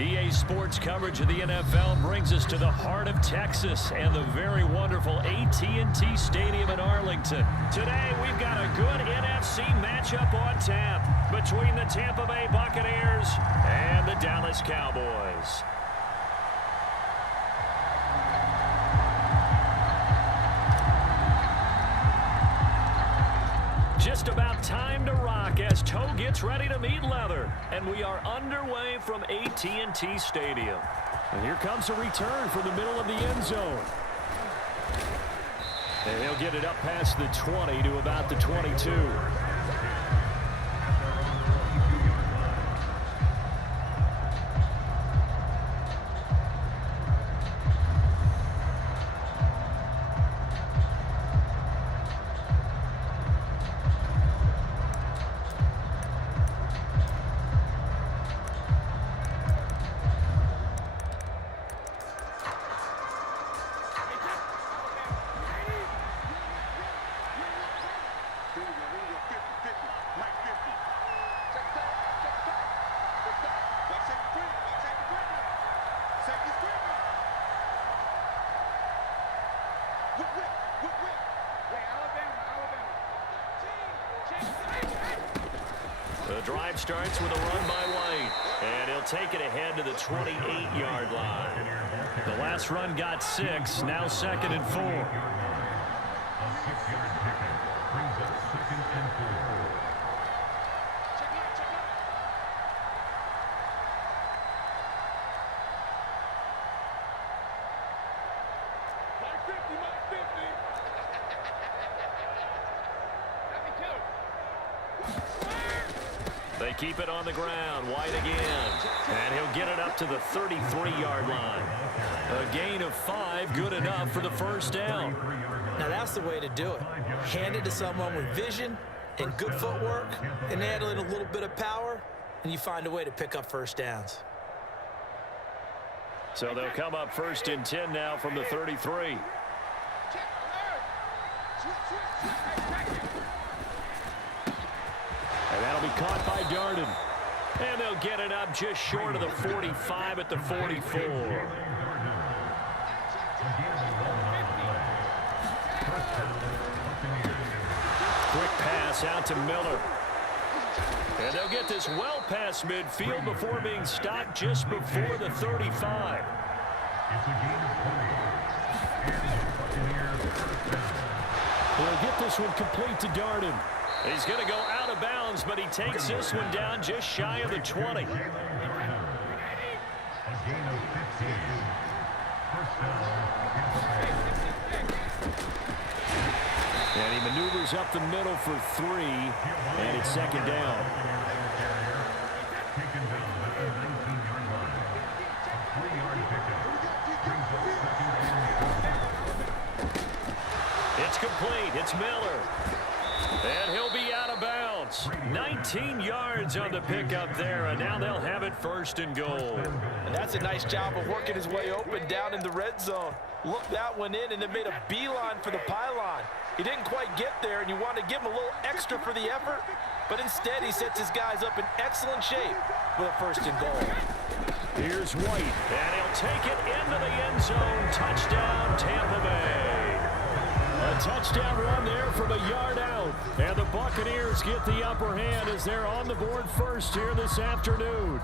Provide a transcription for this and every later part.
EA Sports coverage of the NFL brings us to the heart of Texas and the very wonderful AT&T Stadium in Arlington. Today, we've got a good NFC matchup on tap between the Tampa Bay Buccaneers and the Dallas Cowboys. Just about time to rock as toe gets ready to meet leather. And we are underway from AT&T Stadium. And here comes a return from the middle of the end zone. And he'll get it up past the 20 to about the 22. The drive starts with a run by White, and he'll take it ahead to the 28-yard line. The last run got 6, now 2nd and 4. Brings up 2nd and 4. They keep it on the ground. White again. And he'll get it up to the 33-yard line. A gain of 5, good enough for the first down. Now that's the way to do it. Hand it to someone with vision and good footwork, and add in a little bit of power, and you find a way to pick up first downs. So they'll come up 1st and 10 now from the 33. And that'll be caught by Darden. And they'll get it up just short of the 45 at the 44. Quick pass out to Miller. And they'll get this well past midfield before being stopped just before the 35. He'll get this one complete to Darden. He's going to go out of bounds, but he takes this one down just shy of the 20. And he maneuvers up the middle for 3, and it's 2nd down. It's complete. It's Miller. And he'll be out of bounds. 19 yards on the pickup there, and now they'll have it 1st and goal. And that's a nice job of working his way open down in the red zone. Looked that one in and then made a beeline for the pylon. He didn't quite get there, and you want to give him a little extra for the effort, but instead he sets his guys up in excellent shape with a 1st and goal. Here's White, and he'll take it into the end zone. Touchdown, Tampa Bay. A touchdown run there from a yard out. And the Buccaneers get the upper hand as they're on the board first here this afternoon.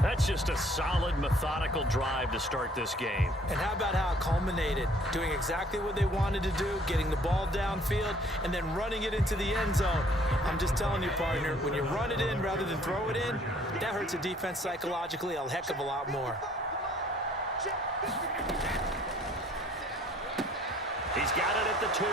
That's just a solid, methodical drive to start this game. And how about how it culminated? Doing exactly what they wanted to do, getting the ball downfield, and then running it into the end zone. I'm just telling you, partner, when you run it in rather than throw it in, that hurts a defense psychologically a heck of a lot more. He's got it at the 2,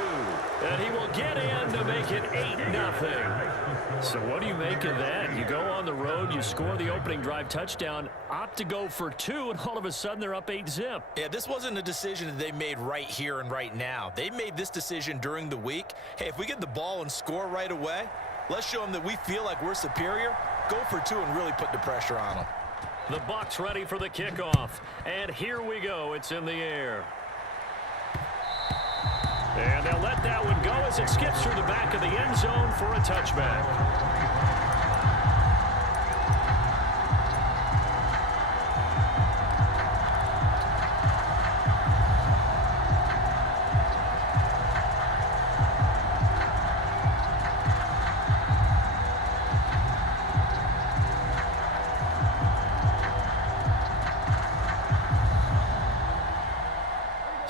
and he will get in to make it 8-0. So what do you make of that? You go on the road, you score the opening drive touchdown, opt to go for 2, and all of a sudden they're up 8-zip. Yeah, this wasn't a decision that they made right here and right now. They made this decision during the week. Hey, if we get the ball and score right away, let's show them that we feel like we're superior. Go for 2 and really put the pressure on them. The Bucs ready for the kickoff, and here we go. It's in the air. And they'll let that one go as it skips through the back of the end zone for a touchback.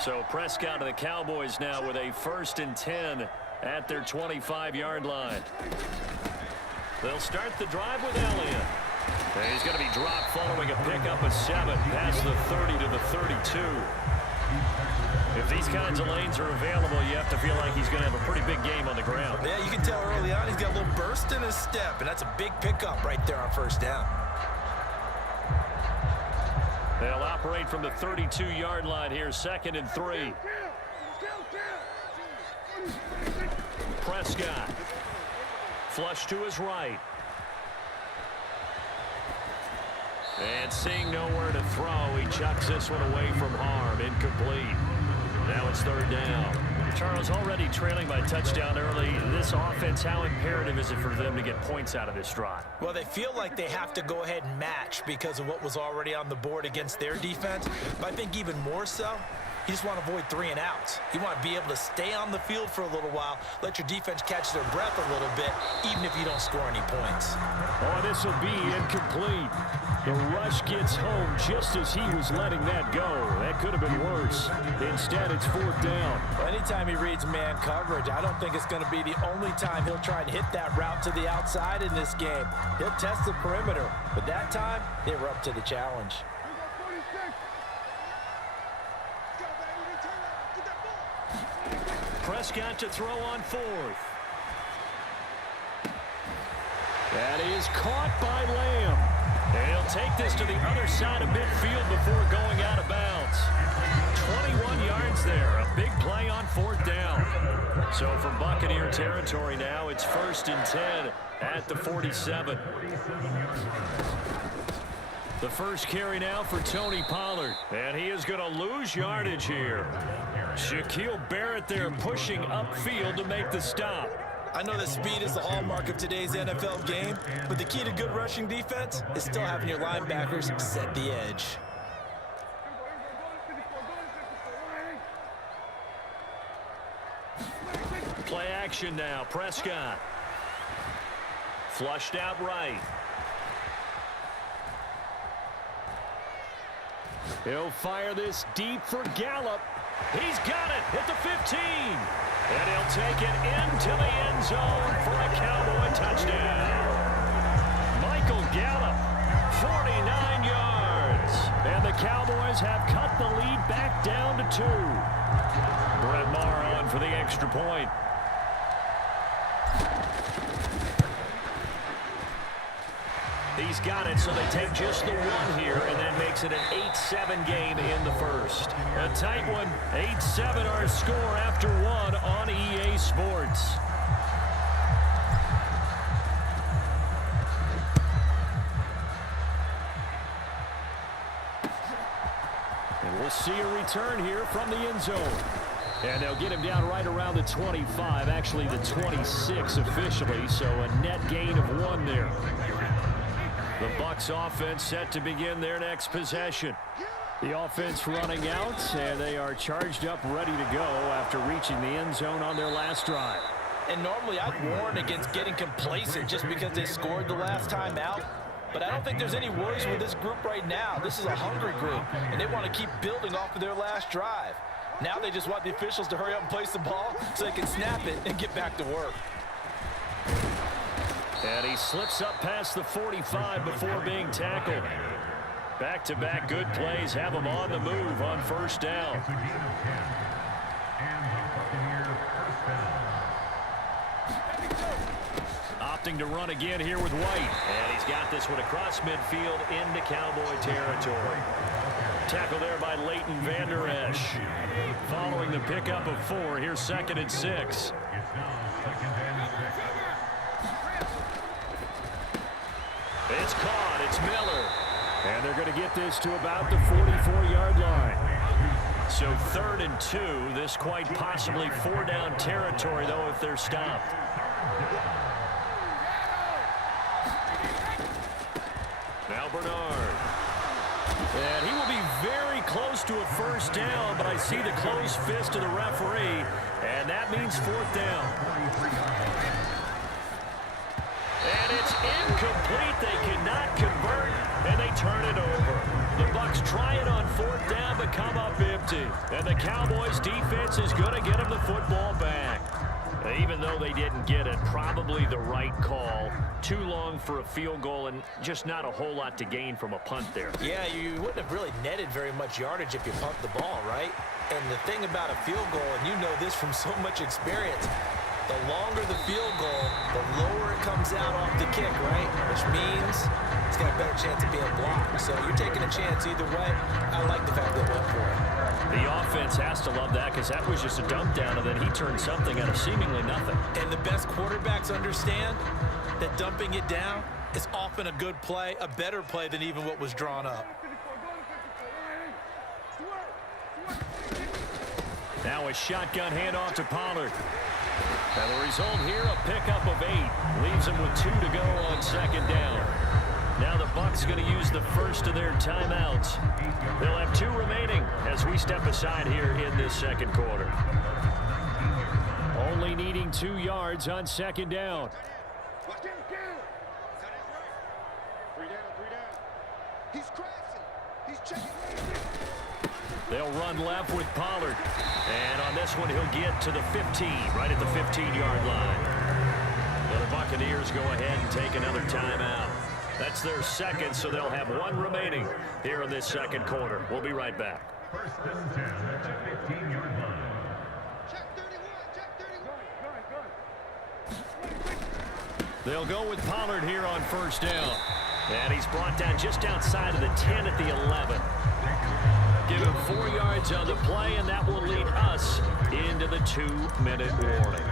So Prescott and the Cowboys now with a 1st and 10 at their 25-yard line. They'll start the drive with Elliott. And he's going to be dropped following a pickup of 7 past the 30 to the 32. If these kinds of lanes are available, you have to feel like he's going to have a pretty big game on the ground. Yeah, you can tell early on he's got a little burst in his step, and that's a big pickup right there on 1st down. They'll operate from the 32-yard line here, 2nd and 3. Prescott. Flush to his right. And seeing nowhere to throw, he chucks this one away from harm. Incomplete. Now it's 3rd down. Charles, already trailing by touchdown early. This offense, how imperative is it for them to get points out of this drive? Well, they feel like they have to go ahead and match because of what was already on the board against their defense. But I think even more so, you just want to avoid 3 and outs. You want to be able to stay on the field for a little while, let your defense catch their breath a little bit, even if you don't score any points. Oh, this will be incomplete. The rush gets home just as he was letting that go. That could have been worse. Instead, it's 4th down. Well, anytime he reads man coverage, I don't think it's going to be the only time he'll try and hit that route to the outside in this game. He'll test the perimeter, but that time, they were up to the challenge. Prescott to throw on 4th. That is caught by Lamb. And he'll take this to the other side of midfield before going out of bounds. 21 yards there. A big play on 4th down. So from Buccaneer territory now, it's 1st and 10 at the 47. The first carry now for Tony Pollard. And he is going to lose yardage here. Shaquille Barrett there pushing upfield to make the stop. I know that speed is the hallmark of today's NFL game, but the key to good rushing defense is still having your linebackers set the edge. Play action now. Prescott. Flushed out right. He'll fire this deep for Gallup. He's got it at the 15. And he'll take it into the end zone for a Cowboy touchdown. Michael Gallup, 49 yards. And the Cowboys have cut the lead back down to 2. Brett Maher on for the extra point. He's got it, so they take just the 1 here, and that makes it an 8-7 game in the first. A tight one, 8-7 our score after 1 on EA Sports. And we'll see a return here from the end zone. And they'll get him down right around the 25, actually the 26 officially, so a net gain of 1 there. The Bucs offense set to begin their next possession. The offense running out, and they are charged up, ready to go after reaching the end zone on their last drive. And normally I'd warn against getting complacent just because they scored the last time out. But I don't think there's any worries with this group right now. This is a hungry group, and they want to keep building off of their last drive. Now they just want the officials to hurry up and place the ball so they can snap it and get back to work. And he slips up past the 45 before being tackled. Back-to-back good plays have him on the move on 1st down. Opting to run again here with White. And he's got this one across midfield into Cowboy territory. Tackle there by Leighton Vander Esch. Following the pickup of 4, here's 2nd and 6. It's caught. It's Miller. And they're going to get this to about the 44-yard line. So 3rd and 2. This quite possibly 4-down territory, though, if they're stopped. Now Bernard. And he will be very close to a 1st down, but I see the closed fist of the referee, and that means 4th down. And it's incomplete. They cannot convert, and they turn it over. The Bucs try it on 4th down, but come up empty. And the Cowboys defense is going to get them the football back. Even though they didn't get it, probably the right call. Too long for a field goal and just not a whole lot to gain from a punt there. Yeah, you wouldn't have really netted very much yardage if you pumped the ball, right? And the thing about a field goal, and you know this from so much experience, the longer the field goal, the lower it comes out off the kick, right? Which means it's got a better chance of being blocked. So you're taking a chance either way. I like the fact they went for it. The offense has to love that because that was just a dump down, and then he turned something out of seemingly nothing. And the best quarterbacks understand that dumping it down is often a good play, a better play than even what was drawn up. Now a shotgun handoff to Pollard. And the result here, a pickup of 8. Leaves him with 2 to go on 2nd down. Now the Bucs going to use the first of their timeouts. They'll have 2 remaining as we step aside here in this 2nd quarter. Only needing 2 yards on 2nd down. He's crashing. He's checking. They'll run left with Pollard. And on this one, he'll get to the 15, right at the 15-yard line. The Buccaneers go ahead and take another timeout. That's their 2nd, so they'll have 1 remaining here in this 2nd quarter. We'll be right back. 1st and 10 at the 15-yard line. Check 31, check 31. They'll go with Pollard here on 1st down. And he's brought down just outside of the 10 at the 11. Give him 4 yards on the play, and that will lead us into the 2-minute warning.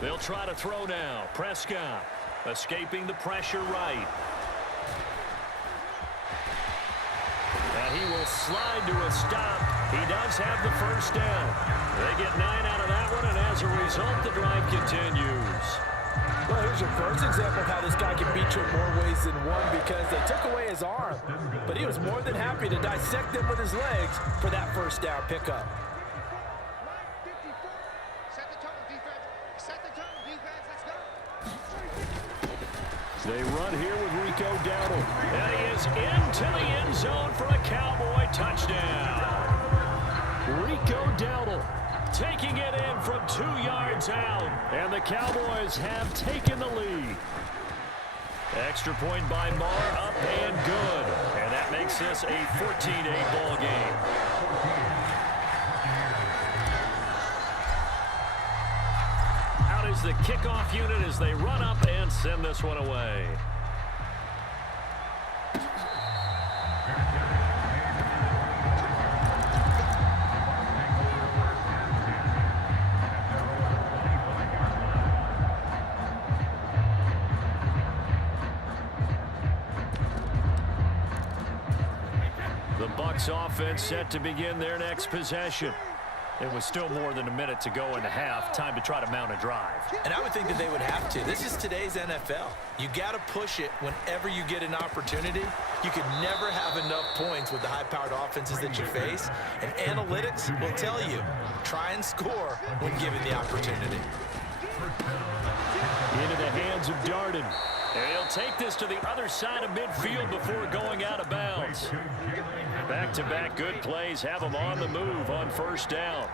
They'll try to throw now. Prescott escaping the pressure right. And he will slide to a stop. He does have the 1st down. They get 9 out of that one, and as a result, the drive continues. Well, here's your first example of how this guy can beat you in more ways than one because they took away his arm. But he was more than happy to dissect them with his legs for that 1st down pickup. They run here with Rico Dowdle. And he is into the end zone for a Cowboy touchdown. Rico Dowdle taking it in from 2 yards out. And the Cowboys have taken the lead. Extra point by Marr, up and good. And that makes this a 14-8 ball game. Is the kickoff unit as they run up and send this one away. The Bucs offense set to begin their next possession. It was still more than a minute to go in the half. Time to try to mount a drive. And I would think that they would have to. This is today's NFL. You got to push it whenever you get an opportunity. You can never have enough points with the high-powered offenses that you face. And analytics will tell you, try and score when given the opportunity. Into the hands of Darden. And he'll take this to the other side of midfield before going out of bounds. Back-to-back good plays have him on the move on 1st down.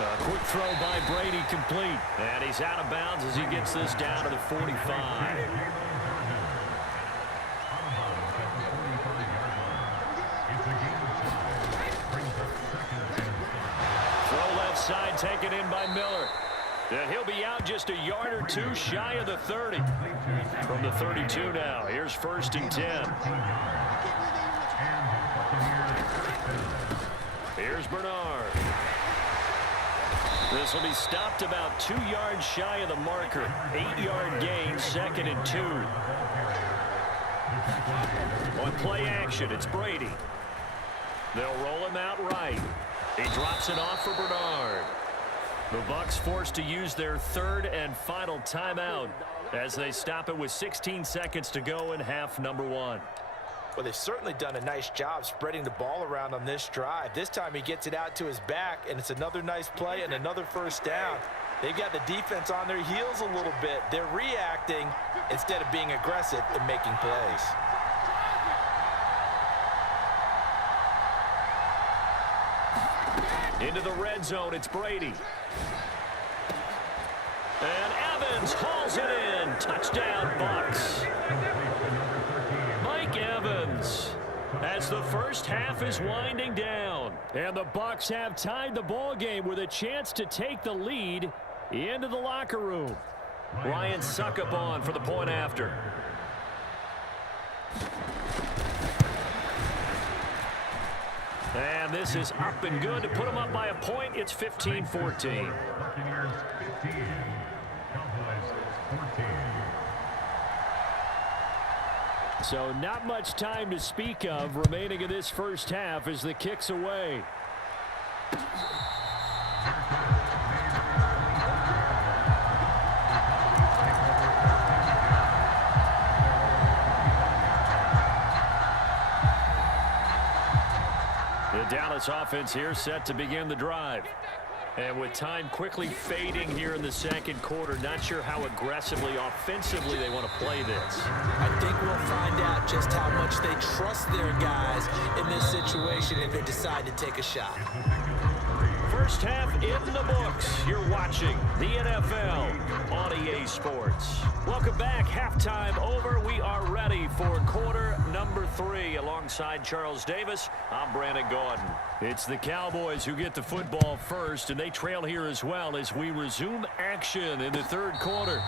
A quick throw by Brady complete. And he's out of bounds as he gets this down to the 45. Throw left side taken in by Miller. And he'll be out just a yard or 2 shy of the 30. From the 32 now, here's 1st and 10. Here's Bernard. This will be stopped about 2 yards shy of the marker. 8-yard gain, 2nd and 2. On play action, it's Brady. They'll roll him out right. He drops it off for Bernard. The Bucs forced to use their 3rd and final timeout as they stop it with 16 seconds to go in half number 1. Well, they've certainly done a nice job spreading the ball around on this drive. This time he gets it out to his back, and it's another nice play and another first down. They've got the defense on their heels a little bit. They're reacting instead of being aggressive and making plays. Into the red zone, it's Brady. And Evans hauls it in. Touchdown, Bucs. Mike Evans, as the first half is winding down. And the Bucs have tied the ball game with a chance to take the lead into the locker room. Ryan Succop for the point after. And this is up and good to put them up by a point. It's 15-14. Buccaneers 15, Cowboys 14. So not much time to speak of remaining in this first half as the kick's away. The Dallas offense here set to begin the drive. And with time quickly fading here in the second quarter, not sure how aggressively, offensively they want to play this. I think we'll find out just how much they trust their guys in this situation if they decide to take a shot. First half in the books. You're watching the NFL on EA Sports. Welcome back. Halftime over. We are ready for quarter number 3. Alongside Charles Davis, I'm Brandon Gaudin. It's the Cowboys who get the football first, and they trail here as well as we resume action in the third quarter.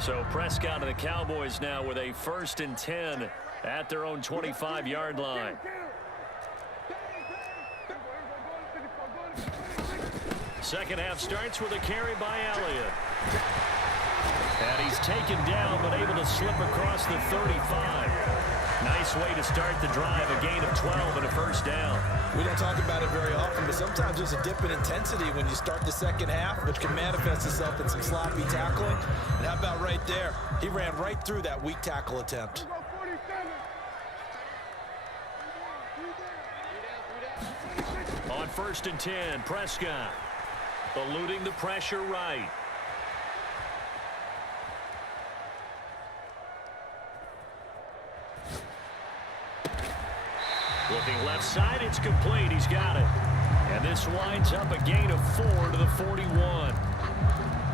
So Prescott and the Cowboys now with a 1st and 10 at their own 25-yard line. Second half starts with a carry by Elliott. And he's taken down but able to slip across the 35. Nice way to start the drive, a gain of 12 and a first down. We don't talk about it very often, but sometimes there's a dip in intensity when you start the second half, which can manifest itself in some sloppy tackling. And how about right there? He ran right through that weak tackle attempt. On 1st and 10, Prescott eluding the pressure right. Looking left side, it's complete. He's got it. And this winds up a gain of 4 to the 41.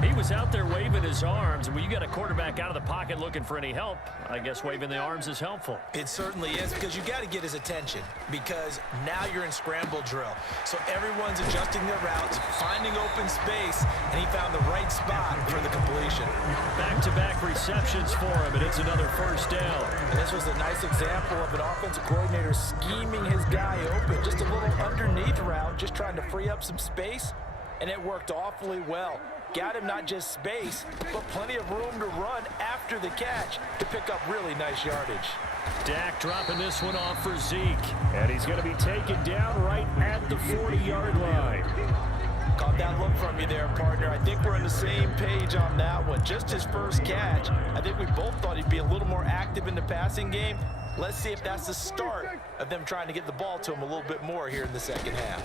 He was out there waving his arms. And when you got a quarterback out of the pocket looking for any help, I guess waving the arms is helpful. It certainly is, because you got to get his attention, because now you're in scramble drill. So everyone's adjusting their routes, finding open space, and he found the right spot for the completion. Back-to-back receptions for him, and it's another first down. And this was a nice example of an offensive coordinator scheming his guy open. Just a little underneath route, just trying to free up some space, and it worked awfully well. Got him not just space, but plenty of room to run after the catch to pick up really nice yardage. Dak dropping this one off for Zeke, and he's going to be taken down right at the 40-yard line. Caught that look from you there, partner. I think we're on the same page on that one. Just his first catch. I think we both thought he'd be a little more active in the passing game. Let's see if that's the start of them trying to get the ball to him a little bit more here in the second half.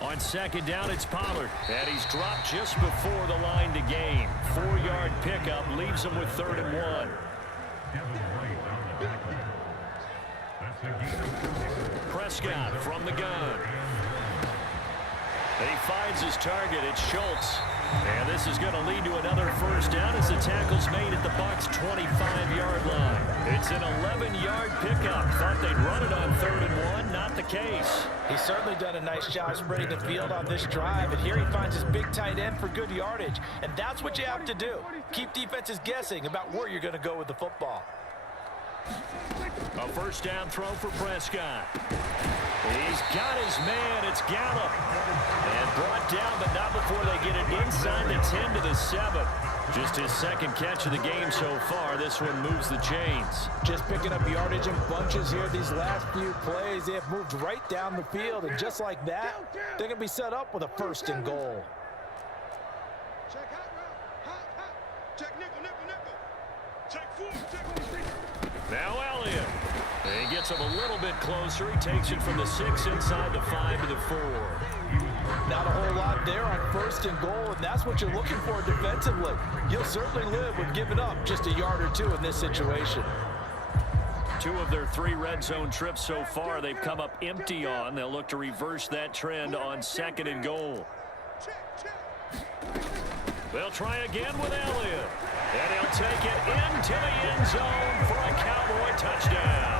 On 2nd down, it's Pollard, and he's dropped just before the line to gain. 4-yard pickup leaves him with 3rd and 1. Prescott from the gun. He finds his target. It's Schultz. And this is going to lead to another first down as the tackle's made at the Bucs' 25-yard line. It's an 11-yard pickup. Thought they'd run it on 3rd and 1. Not the case. He's certainly done a nice job spreading the field on this drive, and here he finds his big tight end for good yardage. And that's what you have to do. Keep defenses guessing about where you're going to go with the football. A first down throw for Prescott. He's got his man. It's Gallup. And brought down, but not before they get it inside the 10 to the 7. Just his second catch of the game so far. This one moves the chains. Just picking up yardage in bunches here these last few plays. They have moved right down the field, and just like that, they're going to be set up with a 1st and goal. Check hot route. Hot. Check nickel. Check 4. Check 1. Now Elliott. He gets him a little bit closer. He takes it from the 6 inside the 5 to the 4. Not a whole lot there on 1st and goal, and that's what you're looking for defensively. You'll certainly live with giving up just a yard or 2 in this situation. 2 of their 3 red zone trips so far they've come up empty on. They'll look to reverse that trend on 2nd and goal. They'll try again with Elliott. And he'll take it into the end zone for a Cowboy touchdown.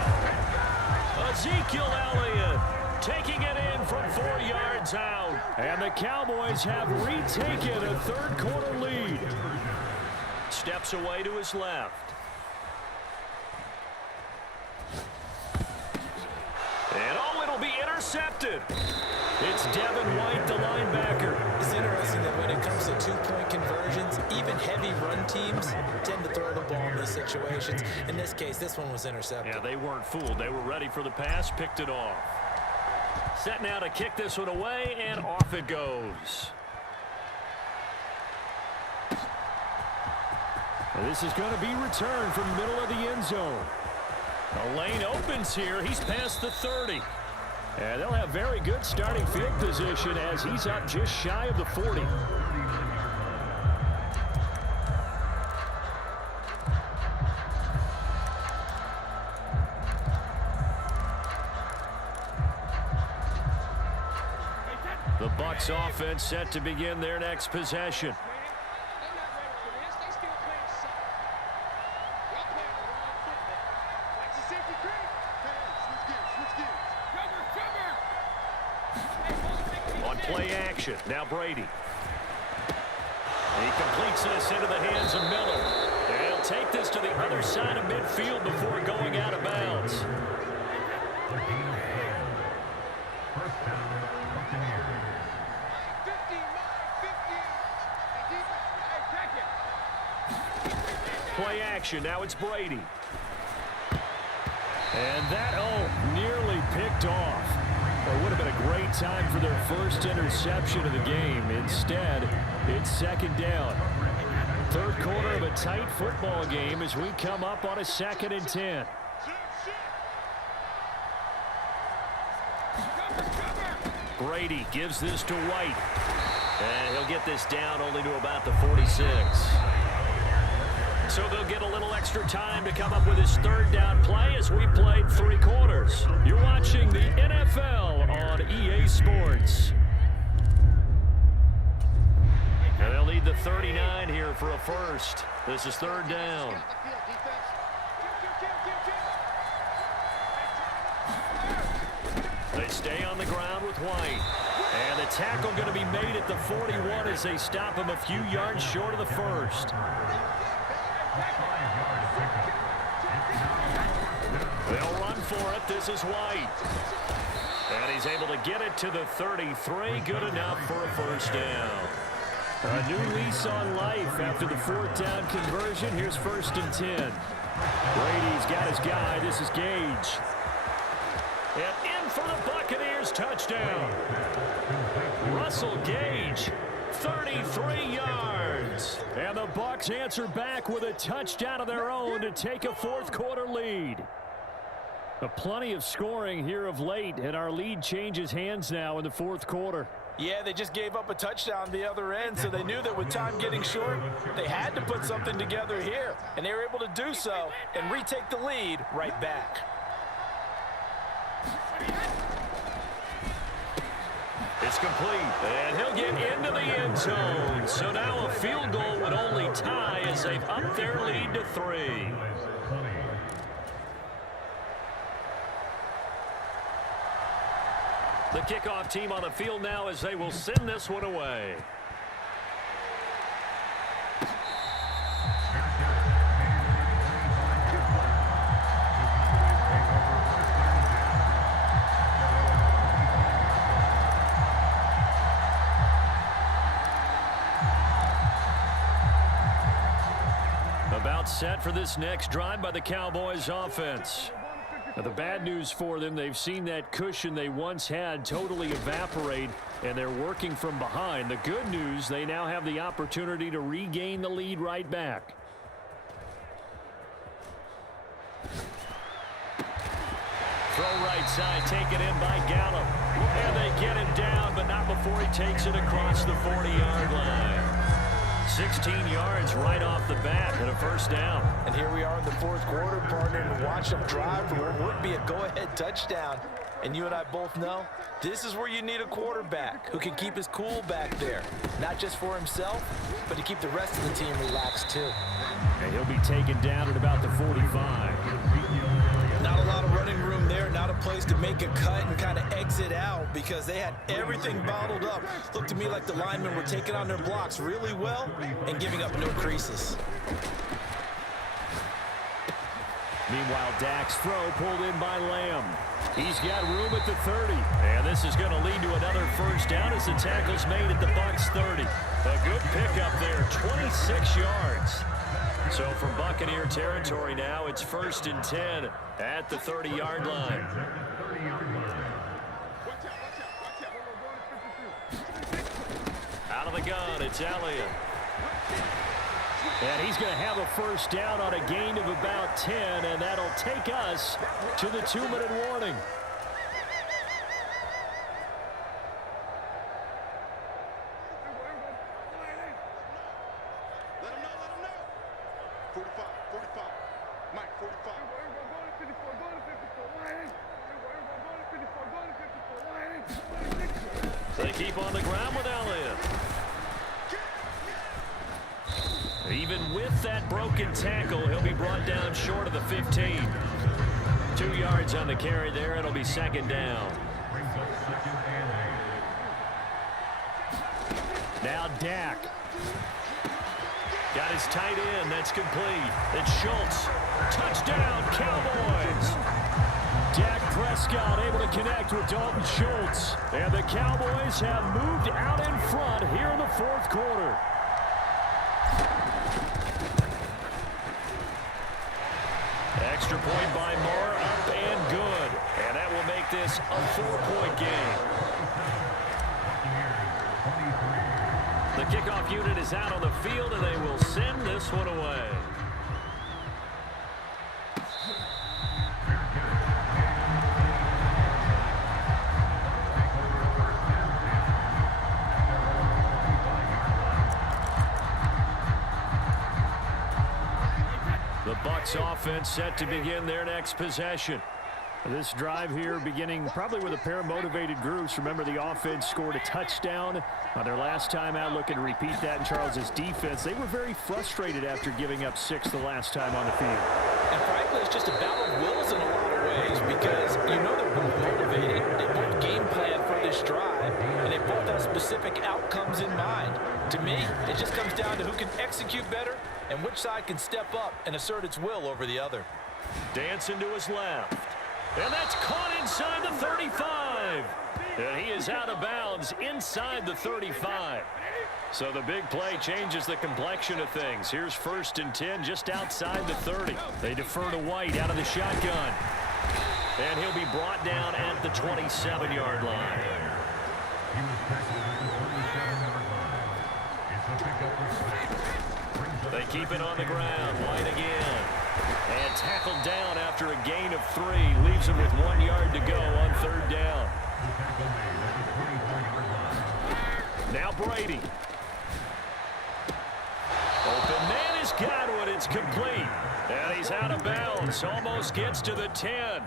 Ezekiel Elliott taking it in from 4 yards out. And the Cowboys have retaken a 3rd quarter lead. Steps away to his left. And it'll be intercepted. It's Devin White, the linebacker. It's interesting that when it comes to 2-point conversions, even heavy run teams tend to throw the ball in these situations. In this case, this one was intercepted. Yeah, they weren't fooled. They were ready for the pass, picked it off. Set now to kick this one away, and off it goes. Well, this is going to be returned from the middle of the end zone. The lane opens here. He's past the 30. And they'll have very good starting field position as he's up just shy of the 40. The Bucs offense set to begin their next possession. Play action. Now Brady. He completes this into the hands of Miller. And he'll take this to the other side of midfield before going out of bounds. Play action. Now it's Brady. And that, nearly picked off. It would have been a great time for their first interception of the game. Instead, it's 2nd down. 3rd quarter of a tight football game as we come up on a 2nd and 10. Brady gives this to White. And he'll get this down only to about the 46. So they'll get a little extra time to come up with his 3rd down play as we played 3 quarters. You're watching the NFL on EA Sports. And they'll need the 39 here for a first. This is 3rd down. They stay on the ground with White. And the tackle going to be made at the 41 as they stop him a few yards short of the 1st. They'll run for it. This is White. And he's able to get it to the 33. Good enough for a 1st down. A new lease on life after the 4th down conversion. Here's 1st and 10. Brady's got his guy. This is Gage. And in for the Buccaneers. Touchdown. Russell Gage. 33 yards. And the Bucs answer back with a touchdown of their own to take a 4th quarter lead. Plenty of scoring here of late, and our lead changes hands now in the 4th quarter. Yeah, they just gave up a touchdown the other end, so they knew that with time getting short, they had to put something together here. And they were able to do so and retake the lead right back. It's complete, and he'll get into the end zone. So now a field goal would only tie as they've upped their lead to 3. The kickoff team on the field now as they will send this one away. gets set for this next drive by the Cowboys offense. Now, the bad news for them, they've seen that cushion they once had totally evaporate, and they're working from behind. The good news, they now have the opportunity to regain the lead right back. Throw right side, taken in by Gallup. And they get him down, but not before he takes it across the 40-yard line. 16 yards right off the bat and a first down. And here we are in the fourth quarter, partner, and watch them drive for what would be a go-ahead touchdown. And you and I both know this is where you need a quarterback who can keep his cool back there. Not just for himself, but to keep the rest of the team relaxed too. And he'll be taken down at about the 45. Not a lot of running room there, not a place to make a cut and kind of exit out because they had everything bottled up. Looked to me like the linemen were taking on their blocks really well and giving up no creases. Meanwhile, Dak's throw pulled in by Lamb. He's got room at the 30. And this is going to lead to another first down as the tackle's made at the Bucs 30. A good pickup there, 26 yards. So from Buccaneer territory now, it's 1st and 10 at the 30-yard line. Out of the gun, it's Elliott. And he's going to have a first down on a gain of about 10, and that'll take us to the 2-minute warning. Let him know. 45, 45. Mike, 45. They keep on the ground with Elliott. Even with that broken tackle, he'll be brought down short of the 15. 2 yards on the carry there. It'll be second down. Now Dak. Got his tight end. That's complete. It's Schultz. Touchdown, Cowboys. Dak Prescott able to connect with Dalton Schultz. And the Cowboys have moved out in front here in the fourth quarter. Extra point by Moore, up and good. And that will make this a 4-point game. The kickoff unit is out on the field, and they will send this one away. The Bucs offense set to begin their next possession. This drive here beginning probably with a pair of motivated groups. Remember, the offense scored a touchdown on their last time out. Looking to repeat that in Charles's defense. They were very frustrated after giving up 6 the last time on the field. And frankly, it's just a battle of wills in a lot of ways because you know they're both motivated. They both game plan for this drive, and they both have specific outcomes in mind. To me, it just comes down to who can execute better and which side can step up and assert its will over the other. Dancing to his left. And that's caught inside the 35. And he is out of bounds inside the 35. So the big play changes the complexion of things. Here's 1st and 10 just outside the 30. They defer to White out of the shotgun. And he'll be brought down at the 27-yard line. They keep it on the ground. White again. And tackled down after a gain of 3. Leaves him with 1 yard to go on 3rd down. Now Brady. Open man is Godwin. It's complete. And he's out of bounds. Almost gets to the 10.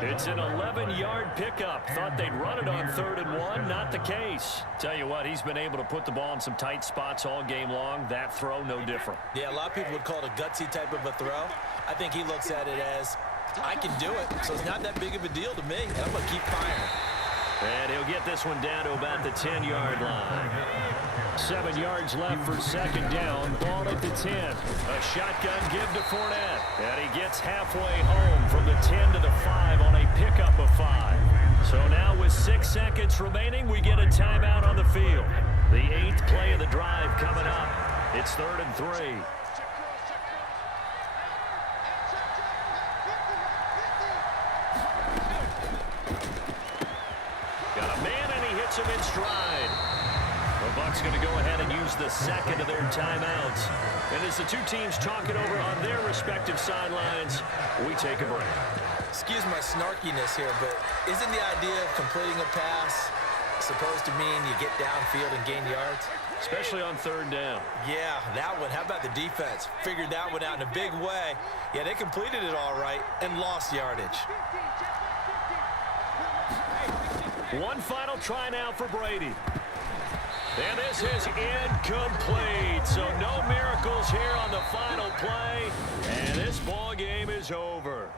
It's an 11-yard pickup. Thought they'd run it on 3rd and 1. Not the case. Tell you what, he's been able to put the ball in some tight spots all game long. That throw, no different. Yeah, a lot of people would call it a gutsy type of a throw. I think he looks at it as, I can do it, so it's not that big of a deal to me, and I'm going to keep firing. And he'll get this one down to about the 10-yard line. 7 yards left for 2nd down. Ball at the 10. A shotgun give to Fournette. And he gets halfway home from the 10 to the 5 on a pickup of 5. So now with 6 seconds remaining, we get a timeout on the field. The 8th play of the drive coming up. It's 3rd and 3. is going to go ahead and use the second of their timeouts. And as the two teams talk it over on their respective sidelines, we take a break. Excuse my snarkiness here, but isn't the idea of completing a pass supposed to mean you get downfield and gain yards? Especially on third down. Yeah, that one. How about the defense? Figured that one out in a big way. Yeah, they completed it all right and lost yardage. One final try now for Brady. And this is incomplete. So no miracles here on the final play. And this ball game is over.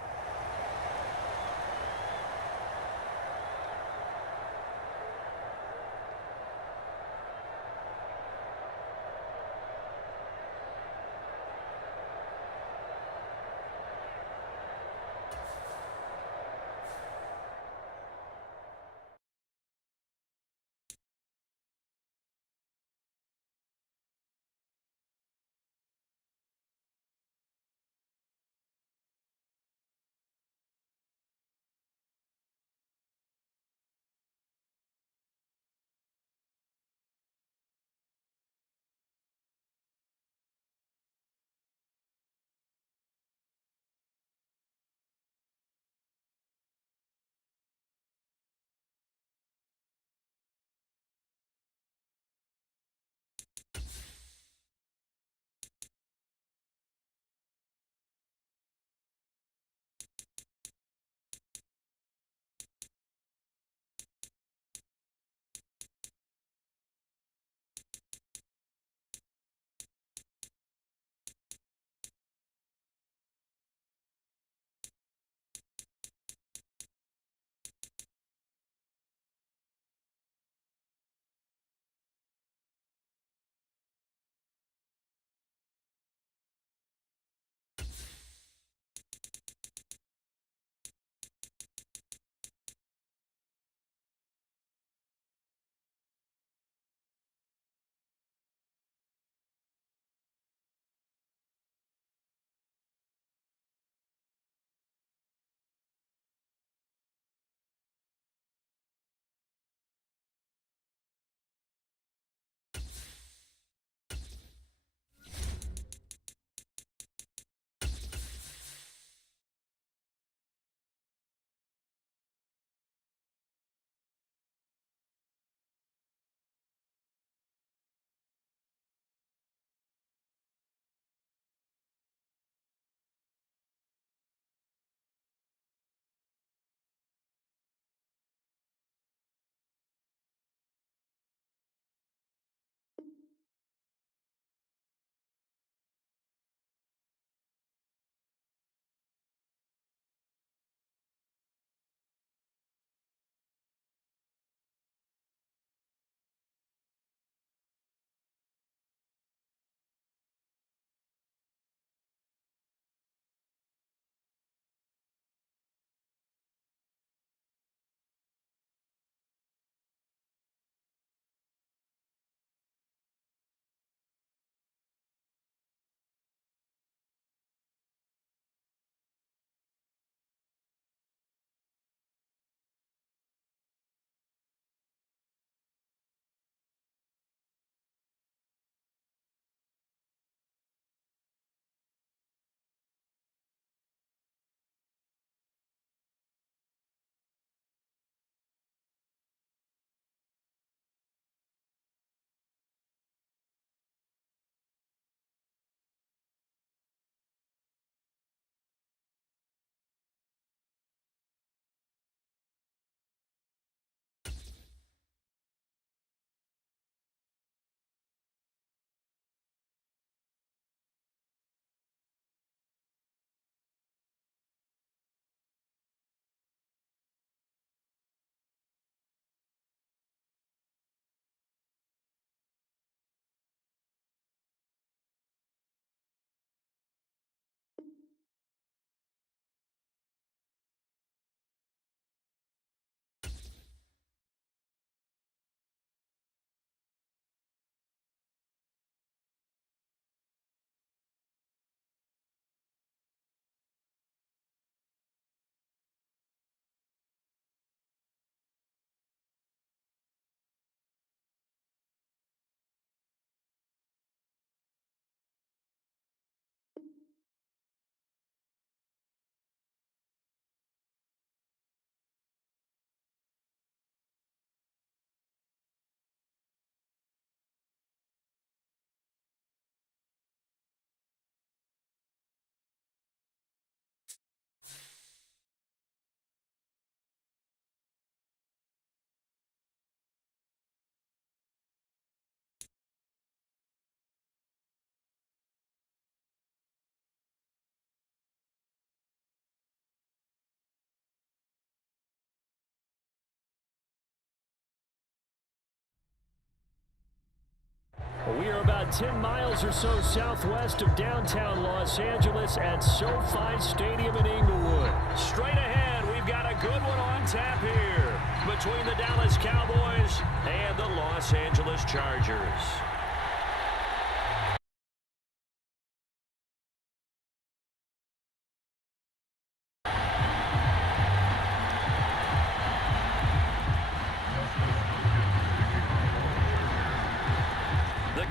about 10 miles or so southwest of downtown Los Angeles at SoFi Stadium in Inglewood. Straight ahead, we've got a good one on tap here between the Dallas Cowboys and the Los Angeles Chargers.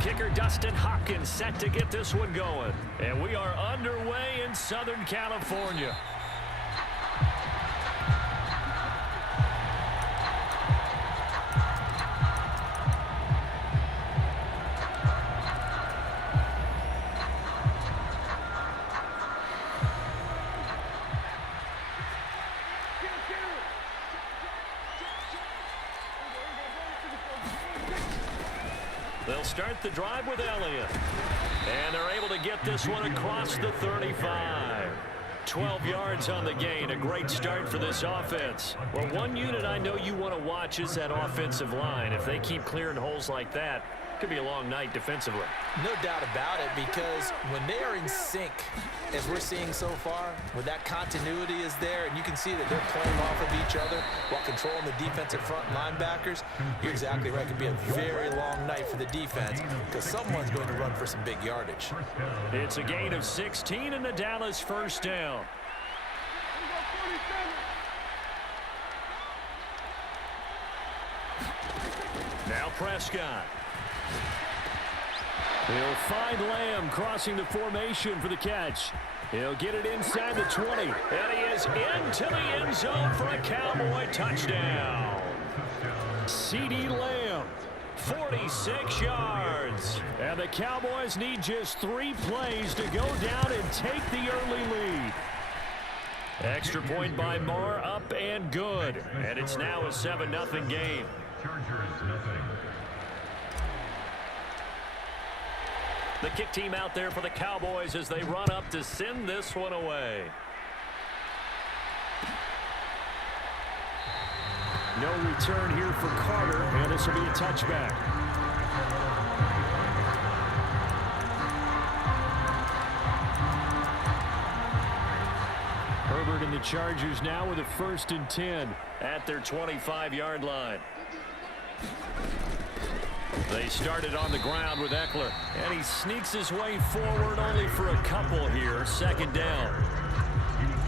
Kicker Dustin Hopkins set to get this one going. And we are underway in Southern California. They'll start the drive with Elliott. And they're able to get this one across the 35. 12 yards on the gain. A great start for this offense. Well, one unit I know you want to watch is that offensive line. If they keep clearing holes like that, it could be a long night defensively. No doubt about it, because when they are in sync, as we're seeing so far, when that continuity is there and you can see that they're playing off of each other while controlling the defensive front linebackers, you're exactly right. It could be a very long night for the defense because someone's going to run for some big yardage. It's a gain of 16 and the Dallas first down. Now Prescott. He'll find Lamb crossing the formation for the catch. He'll get it inside the 20. And he is into the end zone for a Cowboy touchdown. CeeDee Lamb, 46 yards. And the Cowboys need just 3 plays to go down and take the early lead. Extra point by Marr, up and good. And it's now a 7-0 game. The kick team out there for the Cowboys as they run up to send this one away. No return here for Carter, and this will be a touchback. Herbert and the Chargers now with a 1st and 10 at their 25-yard line. They started on the ground with Eckler, and he sneaks his way forward only for a couple here. 2nd down.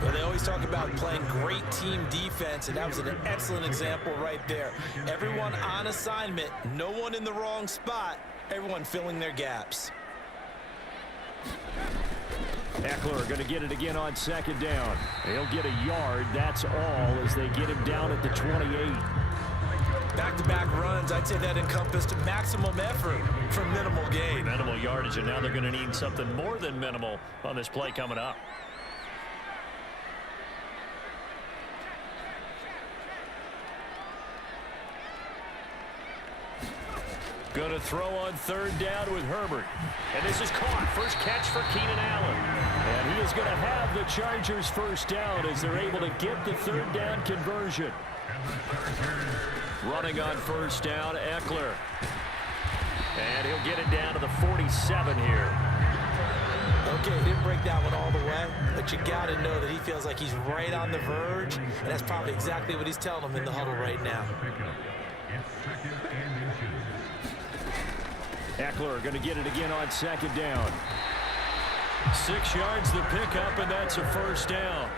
Well, they always talk about playing great team defense, and that was an excellent example right there. Everyone on assignment, no one in the wrong spot, everyone filling their gaps. Eckler going to get it again on 2nd down. He'll get a yard, that's all, as they get him down at the 28. Back-to-back runs, I'd say that encompassed maximum effort for minimal gain. Minimal yardage, and now they're going to need something more than minimal on this play coming up. Going to throw on 3rd down with Herbert. And this is caught. First catch for Keenan Allen. And he is going to have the Chargers first down as they're able to get the 3rd down conversion. Running on 1st down, Eckler. And he'll get it down to the 47 here. Okay, he didn't break that one all the way, but you got to know that he feels like he's right on the verge, and that's probably exactly what he's telling them in the huddle right now. Eckler going to get it again on 2nd down. 6 yards the pickup, and that's a 1st down.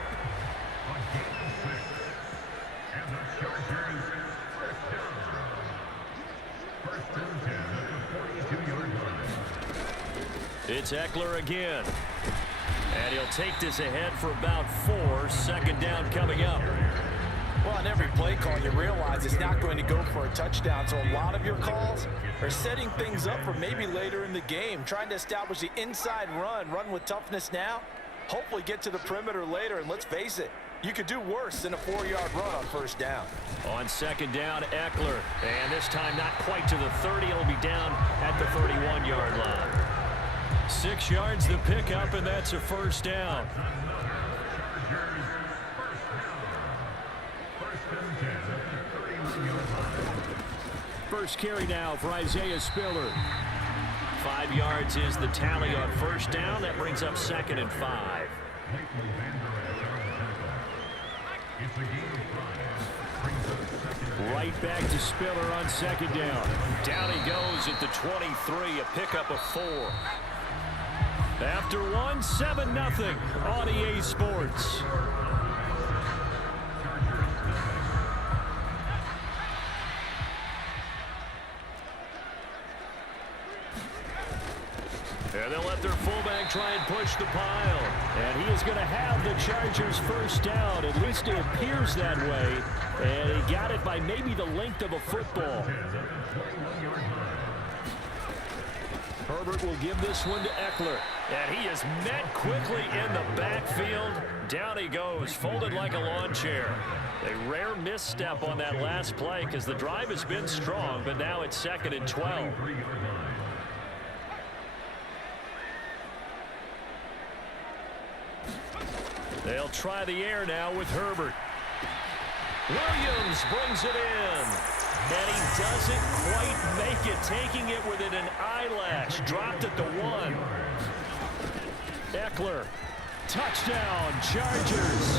It's Eckler again. And he'll take this ahead for about 4. 2nd down coming up. Well, on every play call, you realize it's not going to go for a touchdown. So a lot of your calls are setting things up for maybe later in the game, trying to establish the inside run with toughness now, hopefully get to the perimeter later. And let's face it, you could do worse than a 4-yard run on 1st down. On 2nd down, Eckler. And this time not quite to the 30. It'll be down at the 31-yard line. 6 yards the pickup, and that's a 1st down. First carry now for Isaiah Spiller. 5 yards is the tally on first down. That brings up 2nd and 5. Right back to Spiller on 2nd down. Down he goes at the 23, a pickup of 4. After one, 7-0 on EA Sports. And they'll let their fullback try and push the pile. And he is going to have the Chargers first down. At least it appears that way. And he got it by maybe the length of a football. Herbert will give this one to Eckler. And he is met quickly in the backfield. Down he goes, folded like a lawn chair. A rare misstep on that last play because the drive has been strong, but now it's 2nd and 12. They'll try the air now with Herbert. Williams brings it in. And he doesn't quite make it, taking it within an eyelash. Dropped at the 1. Eckler. Touchdown, Chargers.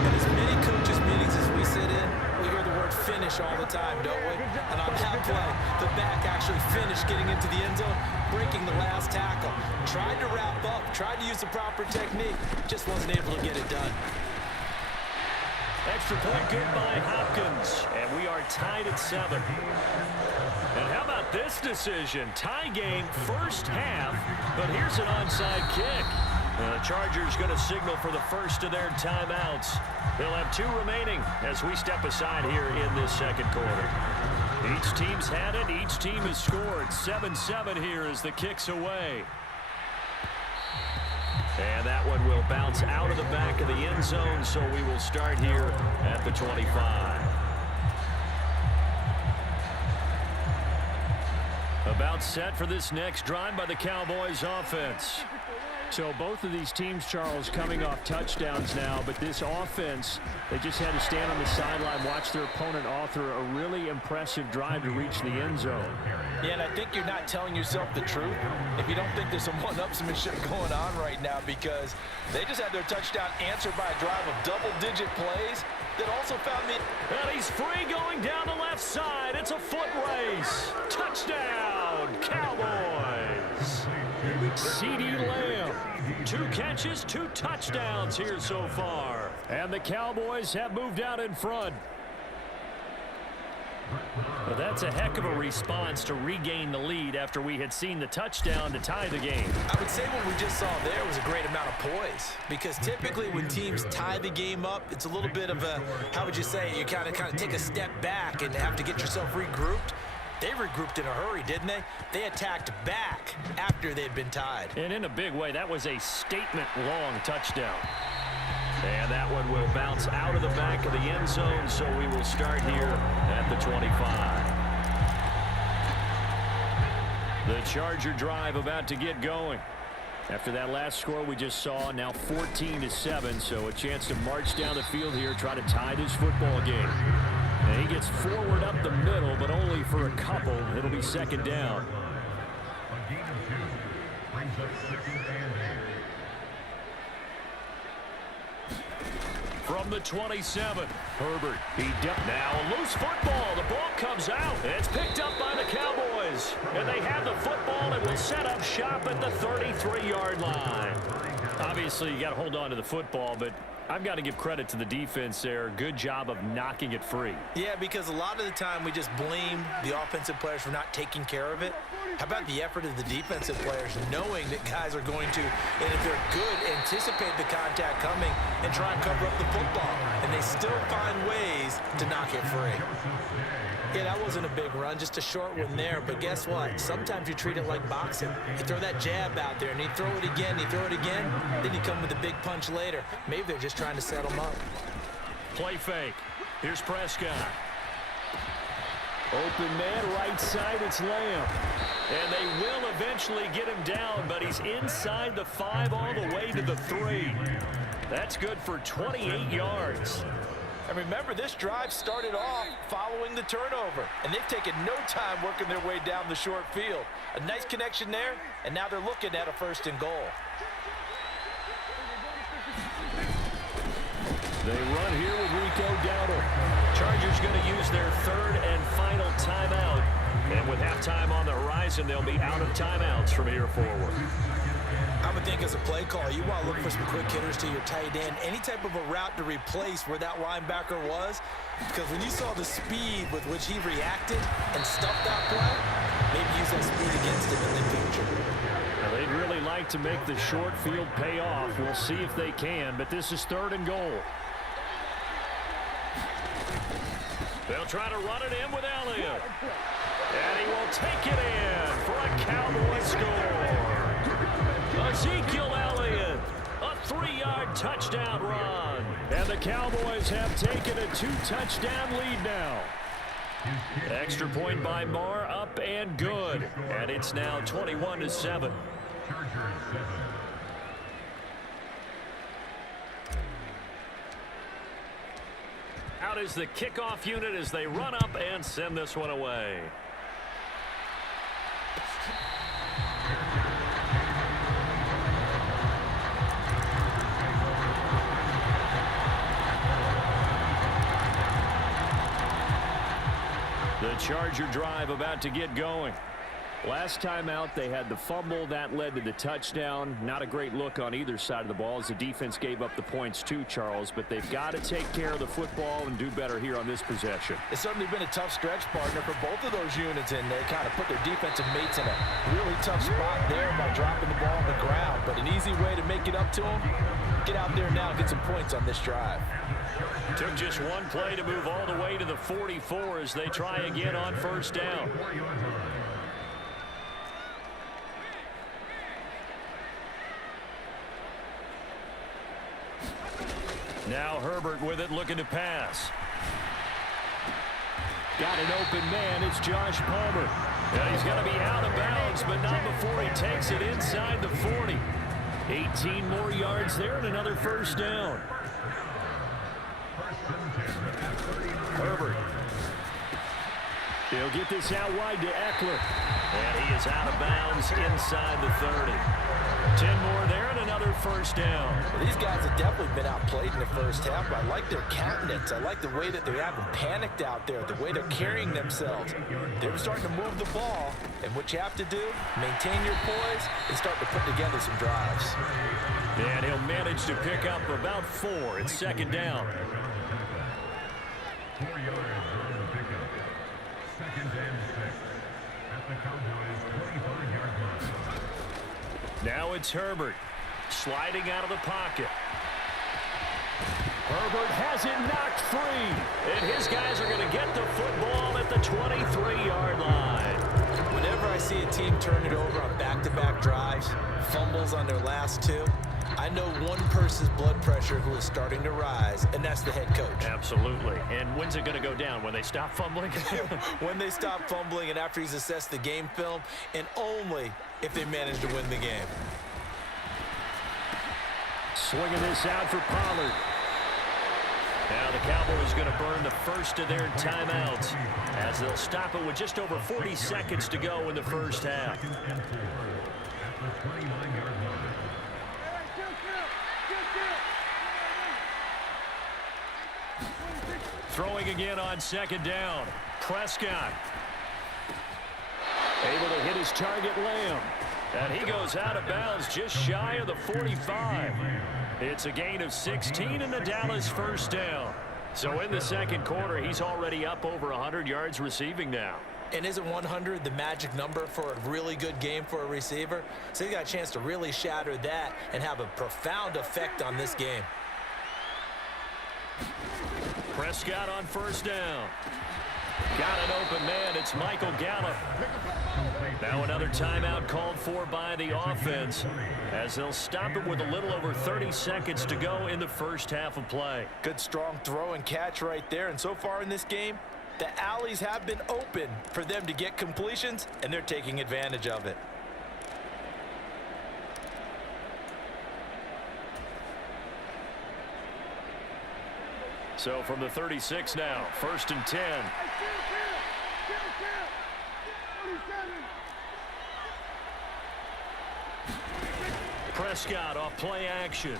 In as many coaches' meetings as we sit in, we hear the word finish all the time, don't we? And on that play, the back actually finished getting into the end zone, breaking the last tackle. Tried to wrap up, tried to use the proper technique, just wasn't able to get it done. Extra point good by Hopkins. And we are tied at 7. And how about this decision? Tie game first half, but here's an onside kick. The Chargers going to signal for the first of their timeouts. They'll have 2 remaining as we step aside here in this 2nd quarter. Each team's had it. Each team has scored. 7-7 here as the kick's away. And that one will bounce out of the back of the end zone, so we will start here at the 25. About set for this next drive by the Cowboys offense. So both of these teams, Charles, coming off touchdowns now, but this offense, they just had to stand on the sideline, watch their opponent author a really impressive drive to reach the end zone. Yeah, and I think you're not telling yourself the truth if you don't think there's some one-upsmanship going on right now, because they just had their touchdown answered by a drive of double-digit plays that also found the... And he's free going down the left side. It's a foot race. Touchdown, Cowboys. CeeDee Lamb. 2 catches, 2 touchdowns here so far. And the Cowboys have moved out in front. But that's a heck of a response to regain the lead after we had seen the touchdown to tie the game. I would say what we just saw there was a great amount of poise, because typically when teams tie the game up, it's a little bit of a, how would you say, you kind of take a step back and have to get yourself regrouped. They regrouped in a hurry, didn't they? They attacked back after they'd been tied. And in a big way, that was a statement-long touchdown. And that one will bounce out of the back of the end zone, so we will start here at the 25. The Charger drive about to get going. After that last score we just saw, now 14-7, so a chance to march down the field here, try to tie this football game. And he gets forward up the middle, but only for a couple. It'll be 2nd down. A gain of 2 brings up 2nd and 8. From the 27, Herbert. He dipped now. A loose football. The ball comes out. It's picked up by the Cowboys. And they have the football and will set up shop at the 33-yard line. Obviously, you got to hold on to the football, but I've got to give credit to the defense there. Good job of knocking it free. Yeah, because a lot of the time we just blame the offensive players for not taking care of it. How about the effort of the defensive players knowing that guys are going to, and if they're good, anticipate the contact coming and try and cover up the football. And they still find ways to knock it free. Yeah, that wasn't a big run, just a short one there. But guess what? Sometimes you treat it like boxing. You throw that jab out there, and you throw it again, then you come with a big punch later. Maybe they're just trying to set them up. Play fake. Here's Prescott. Open man, right side, it's Lamb. And they will eventually get him down, but he's inside the 5 all the way to the 3. That's good for 28 yards. And remember, this drive started off following the turnover, and they've taken no time working their way down the short field. A nice connection there, and now they're looking at a 1st and goal. They run here with Rico Dowdle. Chargers going to use their 3rd and final timeout. And with halftime on the horizon, they'll be out of timeouts from here forward. I would think as a play caller, you want to look for some quick hitters to your tight end. Any type of a route to replace where that linebacker was. Because when you saw the speed with which he reacted and stuffed that play, maybe use that speed against him in the future. Now, they'd really like to make the short field pay off. We'll see if they can, but this is 3rd and goal. They'll try to run it in with Elliott. And he will take it in for a Cowboy score. Ezekiel Elliott, a 3-yard touchdown run. And the Cowboys have taken a 2-touchdown lead now. Extra point by Marr, up and good. And it's now 21-7. Out is the kickoff unit as they run up and send this one away. The Charger drive about to get going. Last time out, they had the fumble. That led to the touchdown. Not a great look on either side of the ball as the defense gave up the points too, Charles. But they've got to take care of the football and do better here on this possession. It's certainly been a tough stretch, partner, for both of those units, and they kind of put their defensive mates in a really tough spot there by dropping the ball on the ground. But an easy way to make it up to them, get out there now and get some points on this drive. Took just one play to move all the way to the 44 as they try again on 1st down. Now Herbert with it, looking to pass. Got an open man. It's Josh Palmer. And he's going to be out of bounds, but not before he takes it inside the 40. 18 more yards there and another 1st down. Herbert. He'll get this out wide to Eckler. And he is out of bounds inside the 30. 10 more there and another 1st down. Well, these guys have definitely been outplayed in the 1st half, but I like their countenance. I like the way that they haven't panicked out there, the way they're carrying themselves. They're starting to move the ball, and what you have to do, maintain your poise and start to put together some drives. And he'll manage to pick up about 4. It's 2nd down. 4 yards on the pickup. 2nd and 6 at the Cowboys' 25-yard line. Now it's Herbert sliding out of the pocket. Herbert has it knocked free. And his guys are going to get the football at the 23-yard line. Whenever I see a team turn it over on back-to-back drives, fumbles on their last 2, I know one person's blood pressure who is starting to rise, and that's the head coach. Absolutely. And when's it going to go down? When they stop fumbling? When they stop fumbling and after he's assessed the game film, and only if they manage to win the game. Swinging this out for Pollard. Now the Cowboys going to burn the first of their timeouts as they'll stop it with just over 40 seconds to go in the 1st half. Throwing again on 2nd down. Prescott. Able to hit his target, Lamb. And he goes out of bounds just shy of the 45. It's a gain of 16 in the Dallas 1st down. So in the 2nd quarter, he's already up over 100 yards receiving now. And isn't 100 the magic number for a really good game for a receiver? So he got a chance to really shatter that and have a profound effect on this game. Prescott on 1st down. Got an open man. It's Michael Gallup. Now another timeout called for by the offense as they'll stop it with a little over 30 seconds to go in the 1st half of play. Good strong throw and catch right there. And so far in this game, the alleys have been open for them to get completions, and they're taking advantage of it. So from the 36 now, 1st and 10. Prescott off play action.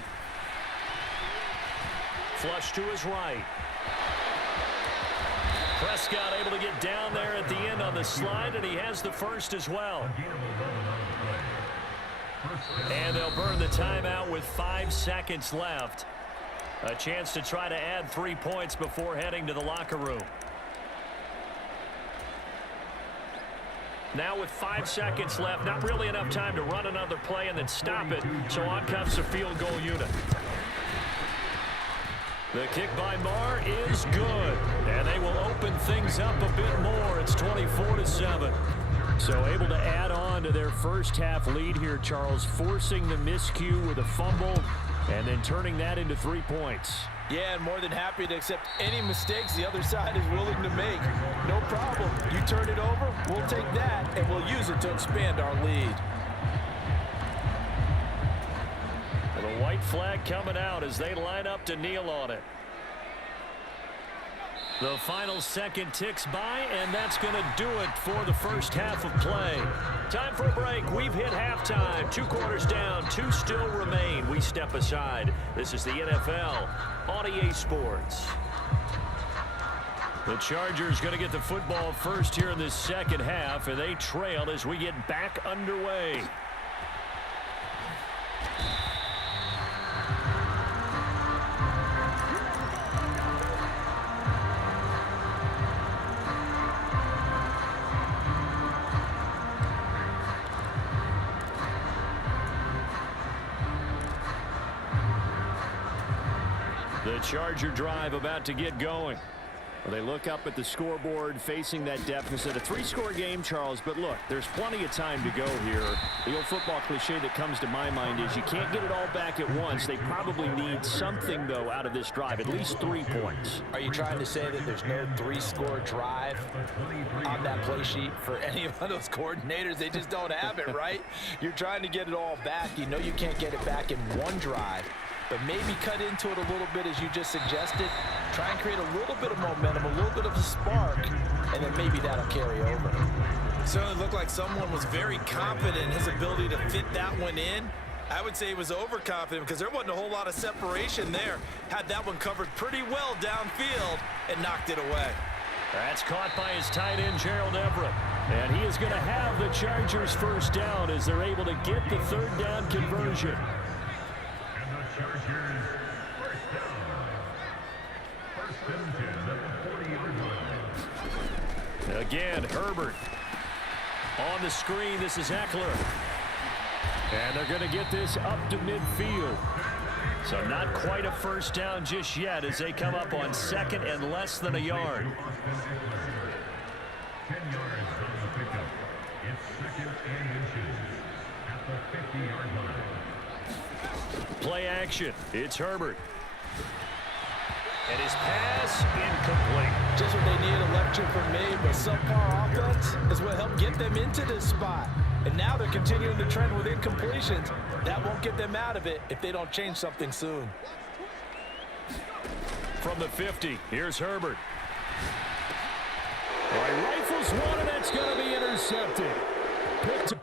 Flush to his right. Prescott able to get down there at the end on the slide, and he has the first as well. And they'll burn the timeout with 5 seconds left. A chance to try to add 3 points before heading to the locker room. Now with 5 seconds left, not really enough time to run another play and then stop it, so on comes the field goal unit. The kick by Marr is good, and they will open things up a bit more. It's 24-7. So able to add on to their first half lead here, Charles, forcing the miscue with a fumble and then turning that into 3 points. Yeah, and more than happy to accept any mistakes the other side is willing to make. No problem. You turn it over, we'll take that, and we'll use it to expand our lead. Well, the white flag coming out as they line up to kneel on it. The final second ticks by, and that's going to do it for the first half of play. Time for a break. We've hit halftime. 2 quarters down, 2 still remain. We step aside. This is the NFL on EA Sports. The Chargers going to get the football first here in this second half, and they trail as we get back underway. The Charger drive about to get going. Well, they look up at the scoreboard facing that deficit. A 3-score game, Charles, but look, there's plenty of time to go here. The old football cliche that comes to my mind is you can't get it all back at once. They probably need something, though, out of this drive, at least 3 points. Are you trying to say that there's no 3-score drive on that play sheet for any of those coordinators? They just don't have it, right? You're trying to get it all back. You know you can't get it back in one drive. But maybe cut into it a little bit as you just suggested. Try and create a little bit of momentum, a little bit of a spark, and then maybe that'll carry over. It certainly looked like someone was very confident in his ability to fit that one in. I would say he was overconfident because there wasn't a whole lot of separation there. Had that one covered pretty well downfield and knocked it away. That's caught by his tight end, Gerald Everett. And he is going to have the Chargers first down as they're able to get the 3rd down conversion. Chargers, first down. 1st and 10 at the 40-yard line. Again, Herbert. On the screen, this is Eckler. And they're going to get this up to midfield. So not quite a first down just yet as they come up on 2nd and less than a yard. 10 yards on the pickup. It's 2nd and inches at the 50-yard line. Play action. It's Herbert. And his pass incomplete. Just what they needed a lecture from me, but subpar offense is what helped get them into this spot. And now they're continuing the trend with incompletions. That won't get them out of it if they don't change something soon. From the 50, here's Herbert. All right, rifles one, and that's going to be intercepted. Picked